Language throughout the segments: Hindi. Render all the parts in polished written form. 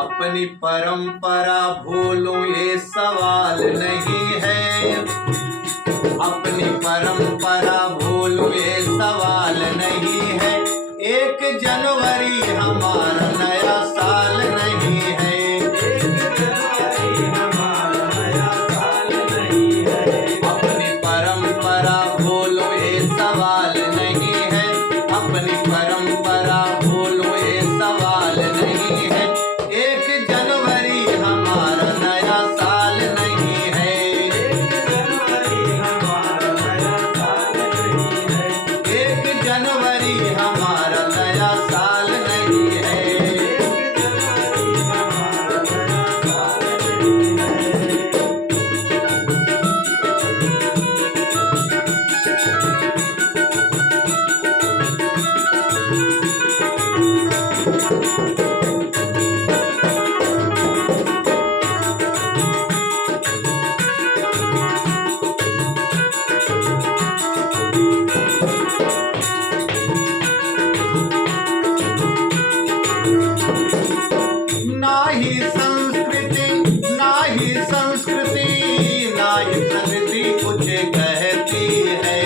अपनी परंपरा भूलूं ये सवाल नहीं है। अपनी परंपरा भूलूं ये सवाल नहीं है। 1 जनवरी हमारा नया साल नहीं है। 1 जनवरी हमारा नया साल नहीं है। अपनी परंपरा भूलूं ये सवाल नहीं है। अपनी परंपरा भूलूं ये सवाल नहीं है। 1 जनवरी हमारा नया साल नहीं है। 1 जनवरी हमारा नया साल नहीं है। 1 जनवरी हमारा नया साल नहीं है। 1 जनवरी हमारा नया साल नहीं है। ना ही संस्कृति, ना ही संस्कृति, ना ही प्रकृति कुछ कहती है।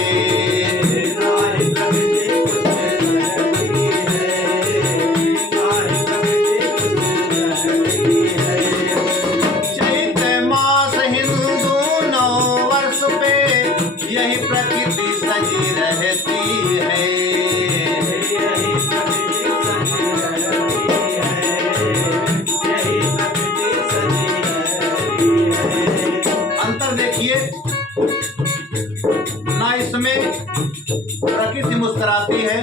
नारी प्रगति कुछ कहती है। नारी प्रगति कुछ कहती है। चैत्र मास हिंदू नव वर्ष पे यही प्रकृति सजी रहती है। यही प्रकृति सजी रहती है। यही प्रकृति सजी रहती है। अंतर देखिए, ना इसमें प्रकृति मुस्कुराती है,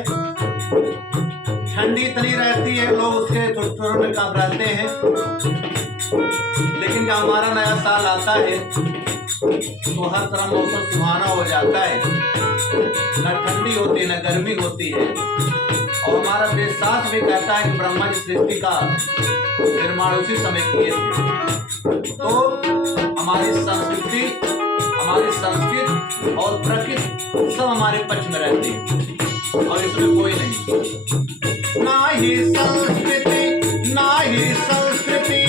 ठंडी इतनी रहती है, लोग उसके ठुठुर में घबराते हैं। लेकिन जब हमारा नया साल आता है तो हर तरह मौसम सुहाना हो जाता है। न ठंडी होती है, न गर्मी होती है। और हमारा वेदशास्त्र भी कहता है कि ब्रह्मा जी सृष्टि का निर्माण उसी समय किए थे। तो हमारी संस्कृति, हमारी संस्कृति और प्रकृति सब हमारे पक्ष में रहती है और इसमें कोई नहीं। ना ही संस्कृति, ना ही संस्कृति,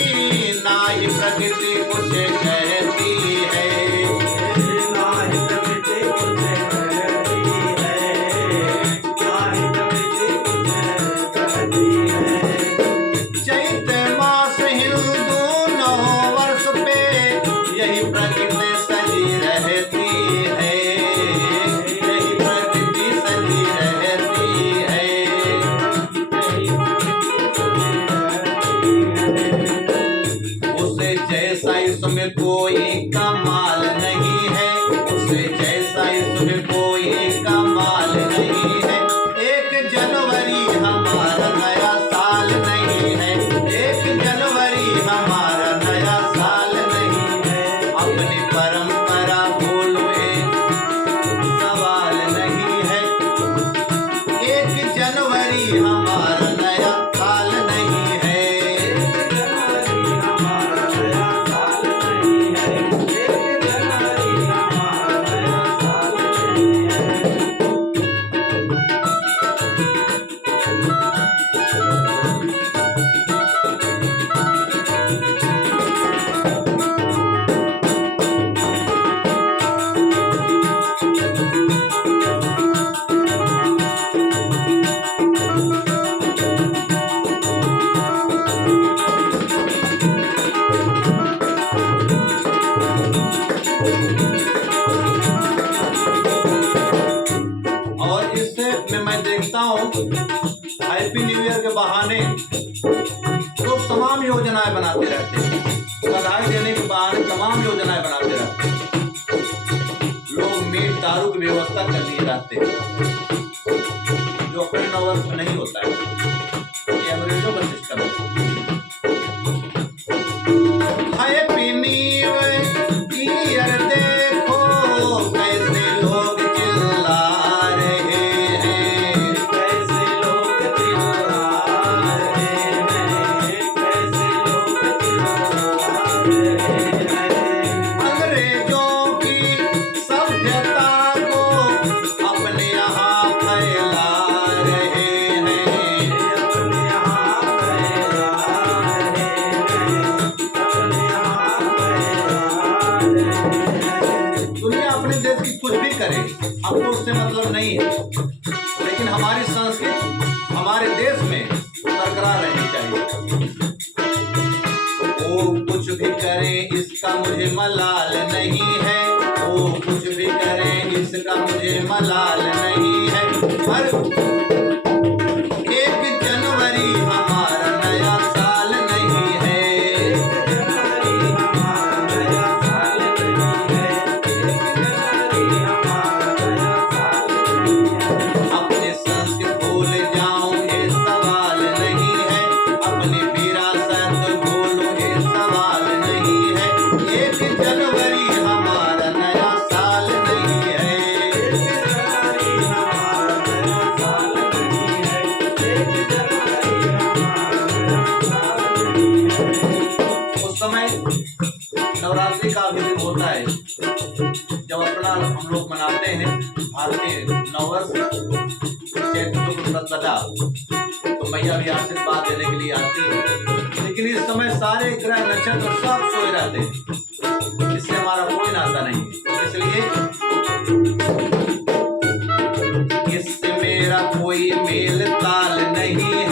ना ही प्रकृति कुछ कहती है। नारी प्रगति कुछ कहती है। नारी प्रगति कुछ कहती है। चैत्र मास हिंदू नव वर्ष पे यही प्रकृति सजी रहती है। यही प्रकृति सजी रहती है। यही प्रकृति सजी रहती है। उसे जैसा इसमें कोई कमाल नहीं है। उसे जैसा इसमें कोई कमाल नहीं है। 1 जनवरी हमारा नया साल नहीं है। 1 जनवरी हमारा नया साल नहीं है। अपनी परंपरा भूलो एक सवाल नहीं है। 1 जनवरी हमारा नया साल नहीं है। 1 जनवरी हमारा नया साल नहीं है। 1 जनवरी हमारा नया साल नहीं है। और इससे मैं देखता हूँ हैप्पी न्यू ईयर के बहाने लोग तमाम योजनाएं बनाते रहते हैं। बधाई देने के बहाने तमाम योजनाएं बनाते रहते हैं। लोग मीट दारू की व्यवस्था कर लिए रहते हैं, जो अपने नववर्ष में नहीं होता है। ये अंग्रेजों का सिस्टम है। हैप्पी न्यू ईयर देखो कैसे लोग चिल्ला रहे हैं। कैसे लोग चिल्ला रहे हैं। कैसे लोग चिल्ला रहे हैं। अंग्रेजों की सभ्यता को अपने यहाँ फैला रहे हैं। उससे मतलब नहीं है, लेकिन हमारी संस्कृति हमारे देश में बरकरार रहनी चाहिए। वो कुछ भी करें इसका मुझे मलाल नहीं है, वो कुछ भी करें इसका मुझे मलाल नहीं है। पर 1 जनवरी हमारा नया साल नहीं है, 1 जनवरी हमारा नया साल नहीं है, 1 जनवरी हमारा नया साल नहीं है। अपने संस्कृति भूल जाऊं ये सवाल नहीं है, अपनी विरासत भूलूं ये सवाल नहीं है। 1 जनवरी हमारा नया साल नहीं है, 1 जनवरी हमारा नया साल नहीं है, 1 जनवरी हमारा नया साल नहीं है। उस समय नवरात्रि का भी दिन होता है, जब अपना हम लोग मनाते हैं भारतीय नववर्ष चैत्र शुक्ल प्रतिपदा, तो मैया भी आशीर्वाद देने के लिए आती है। लेकिन इस समय सारे ग्रह नक्षत्र सब सोए रहते हैं, इससे हमारा कोई नाता नहीं है। इसलिए इससे मेरा कोई मेल ताल नहीं है,